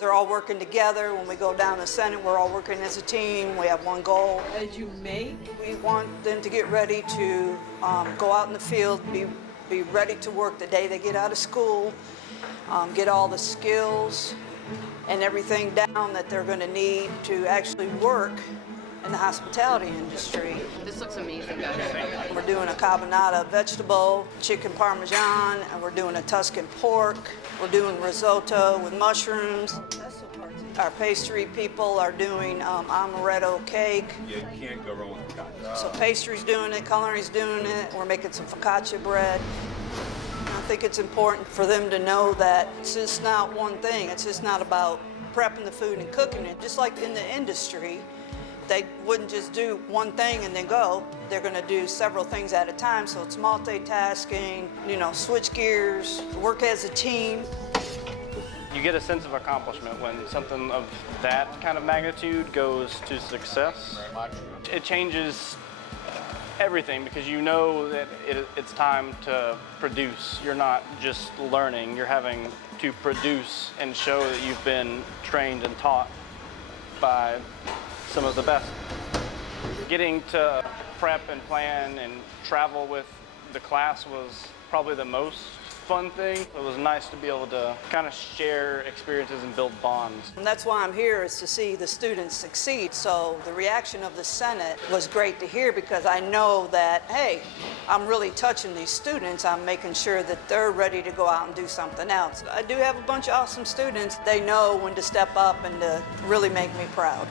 They're all working together. When we go down to the Senate, we're all working as a team. We have one goal. As you make? We want them to get ready to go out in the field, be ready to work the day they get out of school, get all the skills and everything down that they're going to need to actually work in the hospitality industry. This looks amazing, guys. We're doing a carbonara vegetable, chicken parmesan, and we're doing a Tuscan pork. We're doing risotto with mushrooms. Our pastry people are doing amaretto cake. You can't go wrong with focaccia. So pastry's doing it, culinary's doing it. We're making some focaccia bread. I think it's important for them to know that it's just not one thing. It's just not about prepping the food and cooking it. Just like in the industry, they wouldn't just do one thing and then go. They're going to do several things at a time, so it's multitasking, switch gears, work as a team. You get a sense of accomplishment when something of that kind of magnitude goes to success. It changes everything because you know that it's time to produce. You're not just learning, you're having to produce and show that you've been trained and taught by some of the best. Getting to prep and plan and travel with the class was probably the most fun thing. It was nice to be able to kind of share experiences and build bonds. And that's why I'm here, is to see the students succeed. So the reaction of the Senate was great to hear because I know that, hey, I'm really touching these students. I'm making sure that they're ready to go out and do something else. I do have a bunch of awesome students. They know when to step up and to really make me proud.